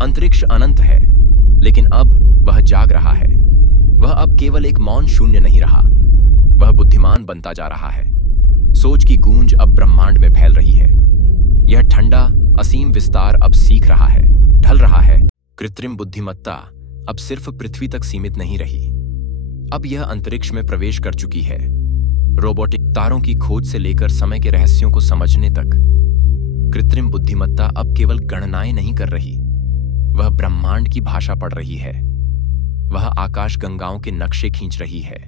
अंतरिक्ष अनंत है, लेकिन अब वह जाग रहा है। वह अब केवल एक मौन शून्य नहीं रहा, वह बुद्धिमान बनता जा रहा है। सोच की गूंज अब ब्रह्मांड में फैल रही है। यह ठंडा असीम विस्तार अब सीख रहा है, ढल रहा है। कृत्रिम बुद्धिमत्ता अब सिर्फ पृथ्वी तक सीमित नहीं रही, अब यह अंतरिक्ष में प्रवेश कर चुकी है। रोबोटिक तारों की खोज से लेकर समय के रहस्यों को समझने तक कृत्रिम बुद्धिमत्ता अब केवल गणनाएं नहीं कर रही, वह ब्रह्मांड की भाषा पढ़ रही है। वह आकाश गंगाओं के नक्शे खींच रही है,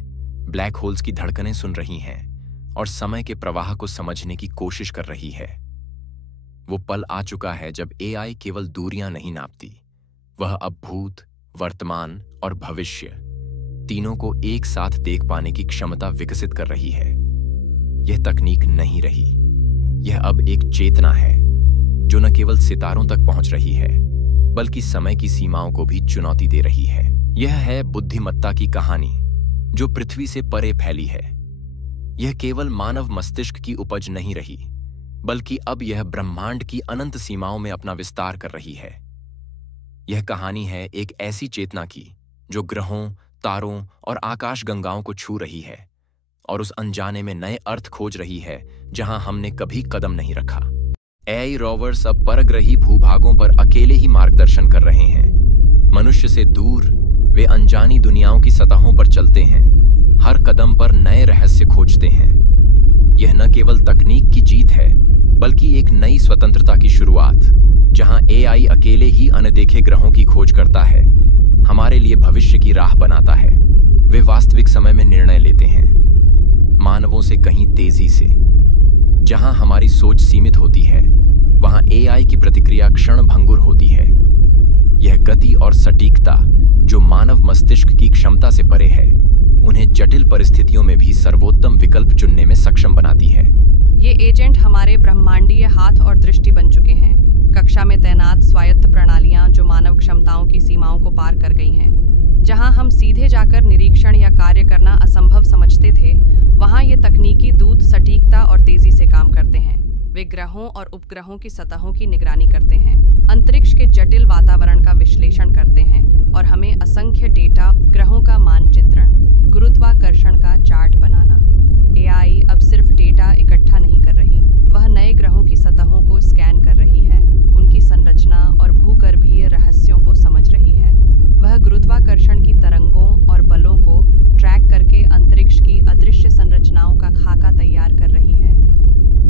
ब्लैक होल्स की धड़कनें सुन रही हैं और समय के प्रवाह को समझने की कोशिश कर रही है। वो पल आ चुका है जब एआई केवल दूरियां नहीं नापती, वह अब भूत, वर्तमान और भविष्य तीनों को एक साथ देख पाने की क्षमता विकसित कर रही है। यह तकनीक नहीं रही, यह अब एक चेतना है जो न केवल सितारों तक पहुंच रही है, बल्कि समय की सीमाओं को भी चुनौती दे रही है। यह है बुद्धिमत्ता की कहानी जो पृथ्वी से परे फैली है। यह केवल मानव मस्तिष्क की उपज नहीं रही, बल्कि अब यह ब्रह्मांड की अनंत सीमाओं में अपना विस्तार कर रही है। यह कहानी है एक ऐसी चेतना की जो ग्रहों, तारों और आकाश गंगाओं को छू रही है और उस अनजाने में नए अर्थ खोज रही है जहां हमने कभी कदम नहीं रखा। एआई रोवर्स अब परग्रही भूभागों पर अकेले ही मार्गदर्शन कर रहे हैं। मनुष्य से दूर वे अनजानी दुनियाओं की सतहों पर चलते हैं, हर कदम पर नए रहस्य खोजते हैं। यह न केवल तकनीक की जीत है, बल्कि एक नई स्वतंत्रता की शुरुआत, जहां एआई अकेले ही अनदेखे ग्रहों की खोज करता है, हमारे लिए भविष्य की राह बनाता है। वे वास्तविक समय में निर्णय लेते हैं, मानवों से कहीं तेजी से। जहां हमारी सोच सीमित होती है, वहां एआई की प्रतिक्रिया क्षण भंगुर होती है। यह गति और सटीकता जो मानव मस्तिष्क की क्षमता से परे है, उन्हें जटिल परिस्थितियों में भी सर्वोत्तम विकल्प चुनने में सक्षम बनाती है। ये एजेंट हमारे ब्रह्मांडीय हाथ और दृष्टि बन चुके हैं, कक्षा में तैनात स्वायत्त प्रणालियां जो मानव क्षमताओं की सीमाओं को पार कर गई हैं। जहां हम सीधे जाकर निरीक्षण या कार्य करना असंभव समझते थे, वहां ये तकनीकी दूत सटीकता और तेजी से काम करते हैं। वे ग्रहों और उपग्रहों की सतहों की निगरानी करते हैं, अंतरिक्ष के जटिल वातावरण का विश्लेषण करते हैं और हमें असंख्य डेटा, ग्रहों का मानचित्रण, गुरुत्वाकर्षण का चार्ट बनाना। एआई अब सिर्फ डेटा इकट्ठा नहीं कर रही, वह नए ग्रहों की सतहों को स्कैन कर रही है, उनकी संरचना और भूगर्भीय रहस्यों को समझ रही है। वह गुरुत्वाकर्षण की तरंगों और बलों को ट्रैक करके अंतरिक्ष की अदृश्य संरचनाओं का खाका तैयार कर रही है।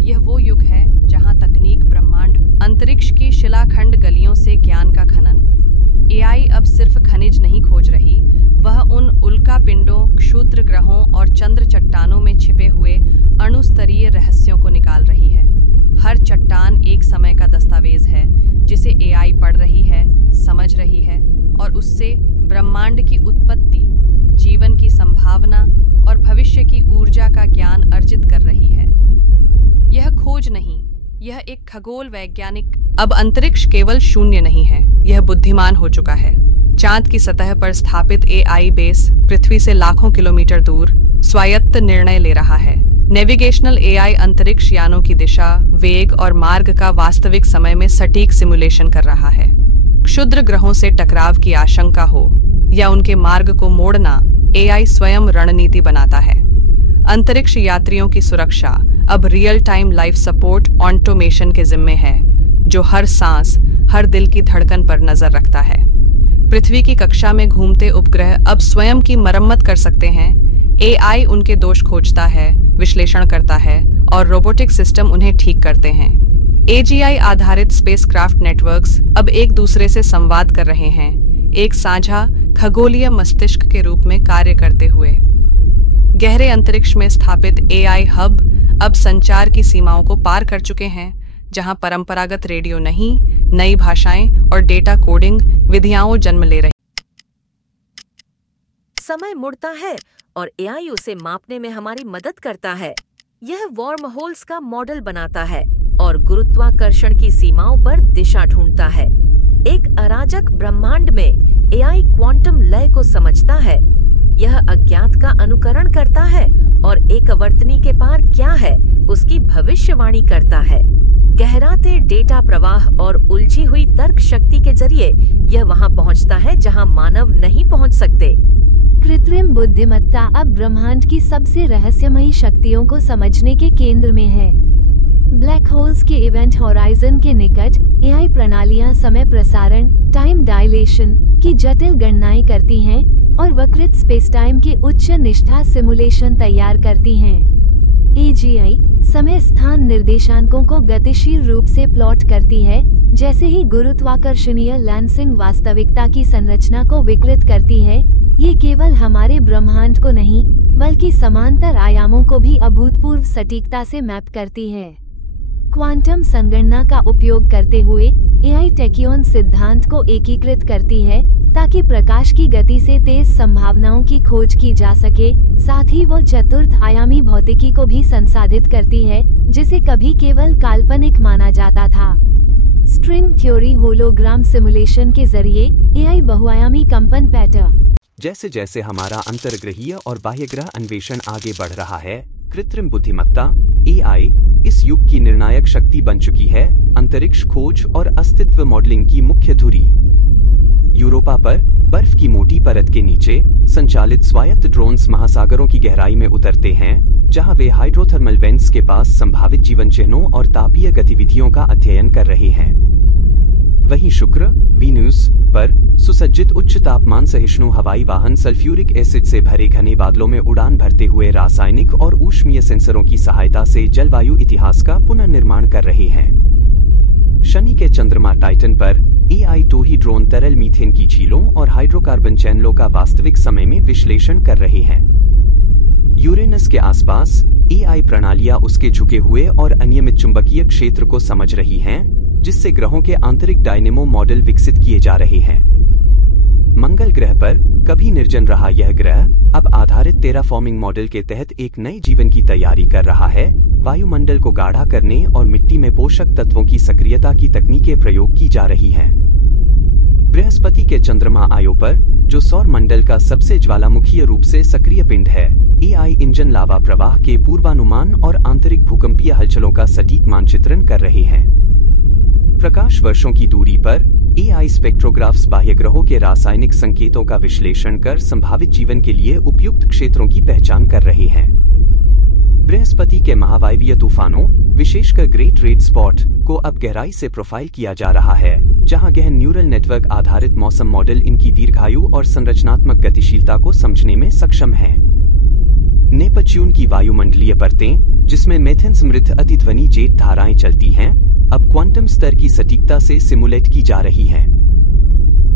यह वो युग है जहां तकनीक ब्रह्मांड, अंतरिक्ष की शिलाखंड गलियों से ज्ञान का खनन। एआई अब सिर्फ खनिज नहीं खोज रही, वह उन उल्का पिंडों, क्षुद्र ग्रहों और चंद्र चट्टानों में छिपे हुए अणुस्तरीय रहस्यों को निकाल रही है। हर चट्टान एक समय का दस्तावेज है जिसे एआई पढ़ रही है, समझ रही है और उससे ब्रह्मांड की उत्पत्ति, जीवन की संभावना और भविष्य की ऊर्जा का ज्ञान अर्जित कर रही है। यह खोज नहीं, यह एक खगोल वैज्ञानिक। अब अंतरिक्ष केवल शून्य नहीं है, यह बुद्धिमान हो चुका है। चांद की सतह पर स्थापित एआई बेस पृथ्वी से लाखों किलोमीटर दूर स्वायत्त निर्णय ले रहा है। नेविगेशनल एआई अंतरिक्ष यानों की दिशा, वेग और मार्ग का वास्तविक समय में सटीक सिमुलेशन कर रहा है। क्षुद्र ग्रहों से टकराव की आशंका हो या उनके मार्ग को मोड़ना, एआई स्वयं रणनीति बनाता है। अंतरिक्ष यात्रियों की सुरक्षा अब real time life support automation के जिम्मे है, जो हर सांस, हर दिल की धड़कन पर नजर रखता है। पृथ्वी की कक्षा में घूमते उपग्रह अब स्वयं की मरम्मत कर सकते हैं। एआई उनके दोष खोजता है, विश्लेषण करता है और रोबोटिक सिस्टम उन्हें ठीक करते हैं। एजीआई आधारित स्पेसक्राफ्ट नेटवर्क्स अब एक दूसरे से संवाद कर रहे हैं, एक साझा खगोलीय मस्तिष्क के रूप में कार्य करते हुए। गहरे अंतरिक्ष में स्थापित एआई हब अब संचार की सीमाओं को पार कर चुके हैं, जहां परंपरागत रेडियो नहीं, नई भाषाएं और डेटा कोडिंग विधियां जन्म ले रही। समय मुड़ता है और एआई उसे मापने में हमारी मदद करता है। यह वॉर्म होल्स का मॉडल बनाता है और गुरुत्वाकर्षण की सीमाओं पर दिशा ढूंढता है। एक अराजक ब्रह्मांड में एआई क्वांटम लय को समझता है। यह अज्ञात का अनुकरण करता है और एक अवर्तनी के पार क्या है उसकी भविष्यवाणी करता है। गहराते डेटा प्रवाह और उलझी हुई तर्क शक्ति के जरिए यह वहां पहुंचता है जहां मानव नहीं पहुंच सकते। कृत्रिम बुद्धिमत्ता अब ब्रह्मांड की सबसे रहस्यमयी शक्तियों को समझने के केंद्र में है। ब्लैक होल्स के इवेंट होराइजन के निकट एआई प्रणालियां समय प्रसारण, टाइम डायलेशन की जटिल गणनाएं करती हैं और वक्रित स्पेस-टाइम के उच्च निष्ठा सिमुलेशन तैयार करती हैं। एजीआई समय स्थान निर्देशांकों को गतिशील रूप से प्लॉट करती है, जैसे ही गुरुत्वाकर्षणीय लेंसिंग वास्तविकता की संरचना को विकृत करती है। ये केवल हमारे ब्रह्मांड को नहीं, बल्कि समांतर आयामों को भी अभूतपूर्व सटीकता से मैप करती है। क्वांटम संगणना का उपयोग करते हुए एआई टैकियोन सिद्धांत को एकीकृत करती है ताकि प्रकाश की गति से तेज संभावनाओं की खोज की जा सके। साथ ही वो चतुर्थ आयामी भौतिकी को भी संसाधित करती है, जिसे कभी केवल काल्पनिक माना जाता था। स्ट्रिंग थ्योरी होलोग्राम सिमुलेशन के जरिए एआई बहुआयामी कंपन पैटर्न। जैसे जैसे हमारा अंतर्ग्रहीय और बाह्यग्रह अन्वेषण आगे बढ़ रहा है, कृत्रिम बुद्धिमत्ता एआई इस युग की निर्णायक शक्ति बन चुकी है। अंतरिक्ष खोज और अस्तित्व मॉडलिंग की मुख्य धुरी। यूरोपा पर बर्फ की मोटी परत के नीचे संचालित स्वायत्त ड्रोन्स महासागरों की गहराई में उतरते हैं, जहां वे हाइड्रोथर्मल वेंट्स के पास संभावित जीवन चिन्हों और तापीय गतिविधियों का अध्ययन कर रहे हैं। वहीं शुक्र, वीनस पर सुसज्जित उच्च तापमान सहिष्णु हवाई वाहन सल्फ्यूरिक एसिड से भरे घने बादलों में उड़ान भरते हुए रासायनिक और ऊष्मीय सेंसरों की सहायता से जलवायु इतिहास का पुनर्निर्माण कर रहे हैं। शनि के चंद्रमा टाइटन पर एआई टोही ड्रोन तरल मीथेन की झीलों और हाइड्रोकार्बन चैनलों का वास्तविक समय में विश्लेषण कर रहे हैं। यूरेनस के आसपास एआई प्रणालियां उसके झुके हुए और अनियमित चुंबकीय क्षेत्र को समझ रही हैं, जिससे ग्रहों के आंतरिक डायनेमो मॉडल विकसित किए जा रहे हैं। मंगल ग्रह पर कभी निर्जन रहा यह ग्रह अब आधारित टेराफॉर्मिंग मॉडल के तहत एक नए जीवन की तैयारी कर रहा है। वायुमंडल को गाढ़ा करने और मिट्टी में पोषक तत्वों की सक्रियता की तकनीकें प्रयोग की जा रही हैं। बृहस्पति के चंद्रमा आयो पर, जो सौर मंडल का सबसे ज्वालामुखीय रूप से सक्रिय पिंड है, एआई इंजन लावा प्रवाह के पूर्वानुमान और आंतरिक भूकंपीय हलचलों का सटीक मानचित्रण कर रहे हैं। प्रकाश वर्षों की दूरी पर एआई स्पेक्ट्रोग्राफ्स बाह्य ग्रहों के रासायनिक संकेतों का विश्लेषण कर संभावित जीवन के लिए उपयुक्त क्षेत्रों की पहचान कर रहे हैं। बृहस्पति के महावायवीय तूफानों, विशेषकर ग्रेट रेड स्पॉट, को अब गहराई से प्रोफाइल किया जा रहा है, जहां गहन न्यूरल नेटवर्क आधारित मौसम मॉडल इनकी दीर्घायु और संरचनात्मक गतिशीलता को समझने में सक्षम हैं। नेपच्यून की वायुमंडलीय परतें, जिसमें मेथेन समृद्ध अतिध्वनि जेट धाराएं चलती हैं, अब क्वांटम स्तर की सटीकता से सिमुलेट की जा रही हैं।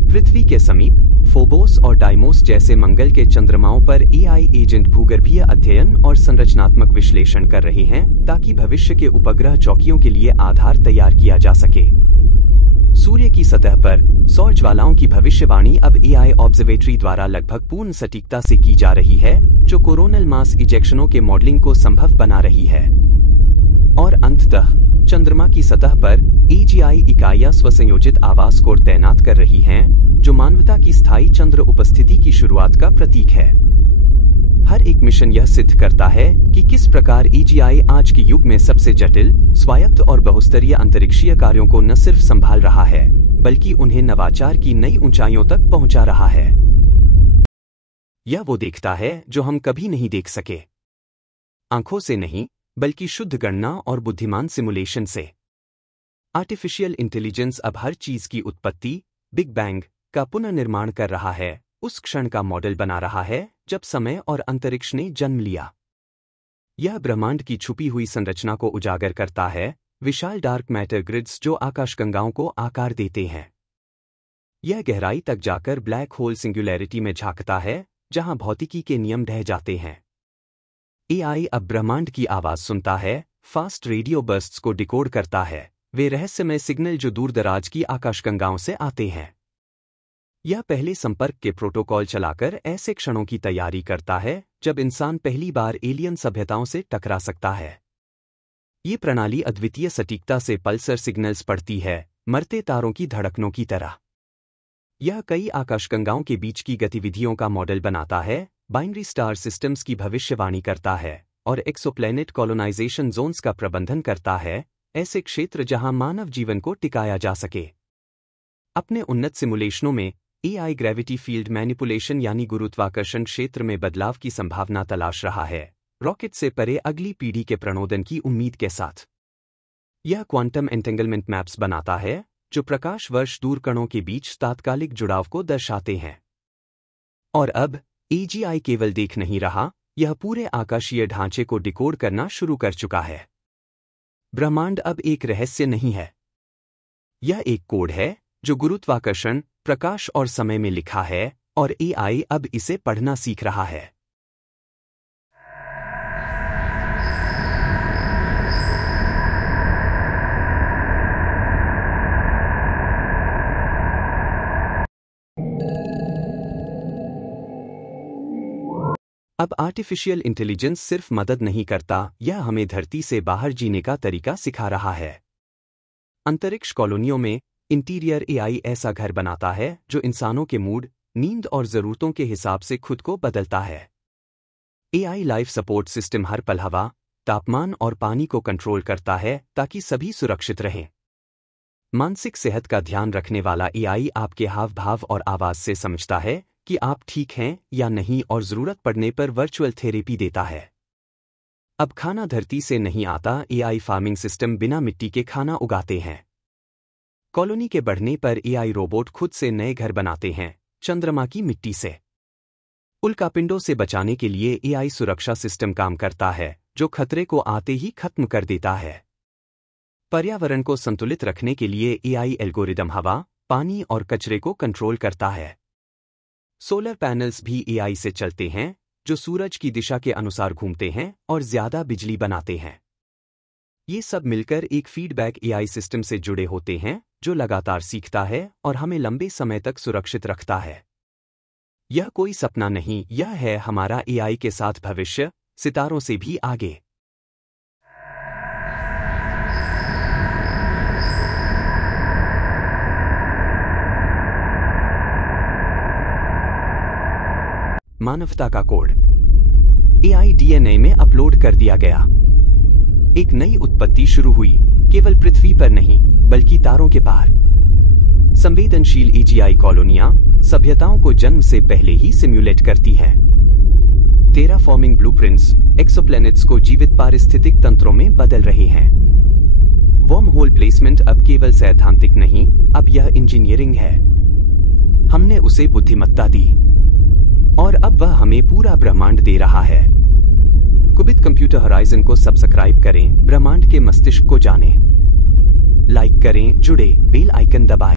पृथ्वी के समीप फोबोस और डाइमोस जैसे मंगल के चंद्रमाओं पर एआई एजेंट भूगर्भीय अध्ययन और संरचनात्मक विश्लेषण कर रहे हैं, ताकि भविष्य के उपग्रह चौकियों के लिए आधार तैयार किया जा सके। सूर्य की सतह पर सौर ज्वालाओं की भविष्यवाणी अब एआई ऑब्जर्वेटरी द्वारा लगभग पूर्ण सटीकता से की जा रही है, जो कोरोनल मास इजेक्शनों के मॉडलिंग को संभव बना रही है। और अंततः चंद्रमा की सतह पर एजीआई इकाइयां स्वसंयोजित आवास कोर तैनात कर रही हैं, जो मानवता की स्थायी चंद्र उपस्थिति की शुरुआत का प्रतीक है। हर एक मिशन यह सिद्ध करता है कि किस प्रकार एजीआई आज के युग में सबसे जटिल, स्वायत्त और बहुस्तरीय अंतरिक्षीय कार्यों को न सिर्फ संभाल रहा है, बल्कि उन्हें नवाचार की नई ऊंचाइयों तक पहुंचा रहा है। यह वो देखता है जो हम कभी नहीं देख सके, आंखों से नहीं, बल्कि शुद्ध गणना और बुद्धिमान सिमुलेशन से। आर्टिफिशियल इंटेलिजेंस अब हर चीज की उत्पत्ति, बिग बैंग, का पुनर्निर्माण कर रहा है, उस क्षण का मॉडल बना रहा है जब समय और अंतरिक्ष ने जन्म लिया। यह ब्रह्मांड की छुपी हुई संरचना को उजागर करता है, विशाल डार्क मैटर ग्रिड्स जो आकाशगंगाओं को आकार देते हैं। यह गहराई तक जाकर ब्लैक होल सिंगुलैरिटी में झांकता है, जहां भौतिकी के नियम ढह जाते हैं। एआई अब ब्रह्मांड की आवाज सुनता है, फास्ट रेडियो बर्स्ट्स को डिकोड करता है, वे रहस्यमय सिग्नल जो दूर दराज की आकाशगंगाओं से आते हैं। यह पहले संपर्क के प्रोटोकॉल चलाकर ऐसे क्षणों की तैयारी करता है जब इंसान पहली बार एलियन सभ्यताओं से टकरा सकता है। ये प्रणाली अद्वितीय सटीकता से पल्सर सिग्नल्स पढ़ती है, मरते तारों की धड़कनों की तरह। यह कई आकाशगंगाओं के बीच की गतिविधियों का मॉडल बनाता है, बाइनरी स्टार सिस्टम्स की भविष्यवाणी करता है और एक्सोप्लैनेट कॉलोनाइजेशन जोन्स का प्रबंधन करता है, ऐसे क्षेत्र जहां मानव जीवन को टिकाया जा सके। अपने उन्नत सिमुलेशनों में एआई ग्रेविटी फील्ड मैनिपुलेशन यानी गुरुत्वाकर्षण क्षेत्र में बदलाव की संभावना तलाश रहा है, रॉकेट से परे अगली पीढ़ी के प्रणोदन की उम्मीद के साथ। यह क्वांटम एंटेंगलमेंट मैप्स बनाता है जो प्रकाश वर्ष दूर कणों के बीच तात्कालिक जुड़ाव को दर्शाते हैं। और अब एजीआई केवल देख नहीं रहा, यह पूरे आकाशीय ढांचे को डिकोड करना शुरू कर चुका है। ब्रह्मांड अब एक रहस्य नहीं है, यह एक कोड है जो गुरुत्वाकर्षण, प्रकाश और समय में लिखा है, और एआई अब इसे पढ़ना सीख रहा है। अब आर्टिफिशियल इंटेलिजेंस सिर्फ मदद नहीं करता, यह हमें धरती से बाहर जीने का तरीका सिखा रहा है। अंतरिक्ष कॉलोनियों में इंटीरियर एआई ऐसा घर बनाता है जो इंसानों के मूड, नींद और जरूरतों के हिसाब से खुद को बदलता है। एआई लाइफ सपोर्ट सिस्टम हर पल हवा, तापमान और पानी को कंट्रोल करता है ताकि सभी सुरक्षित रहें। मानसिक सेहत का ध्यान रखने वाला एआई आपके हाव भाव और आवाज से समझता है कि आप ठीक हैं या नहीं और जरूरत पड़ने पर वर्चुअल थेरेपी देता है। अब खाना धरती से नहीं आता, एआई फार्मिंग सिस्टम बिना मिट्टी के खाना उगाते हैं। कॉलोनी के बढ़ने पर एआई रोबोट खुद से नए घर बनाते हैं, चंद्रमा की मिट्टी से। उल्कापिंडों से बचाने के लिए एआई सुरक्षा सिस्टम काम करता है जो खतरे को आते ही खत्म कर देता है। पर्यावरण को संतुलित रखने के लिए एआई एल्गोरिदम हवा, पानी और कचरे को कंट्रोल करता है। सोलर पैनल्स भी एआई से चलते हैं जो सूरज की दिशा के अनुसार घूमते हैं और ज्यादा बिजली बनाते हैं। ये सब मिलकर एक फीडबैक एआई सिस्टम से जुड़े होते हैं जो लगातार सीखता है और हमें लंबे समय तक सुरक्षित रखता है। यह कोई सपना नहीं, यह है हमारा एआई के साथ भविष्य, सितारों से भी आगे। मानवता का कोड एआई डीएनए में अपलोड कर दिया गया। एक नई उत्पत्ति शुरू हुई, केवल पृथ्वी पर नहीं बल्कि तारों के पार। संवेदनशील एजीआई कॉलोनियां सभ्यताओं को जन्म से पहले ही सिम्युलेट करती हैं। टेराफॉर्मिंग ब्लूप्रिंट्स एक्सोप्लैनेट्स को जीवित पारिस्थितिक तंत्रों में बदल रहे हैं। वर्म होल प्लेसमेंट अब केवल सैद्धांतिक नहीं, अब यह इंजीनियरिंग है। हमने उसे बुद्धिमत्ता दी और अब वह हमें पूरा ब्रह्मांड दे रहा है। कुबित कंप्यूटर हॉराइजन को सब्सक्राइब करें, ब्रह्मांड के मस्तिष्क को जानें। लाइक करें, जुड़े, बेल आइकन दबाएं।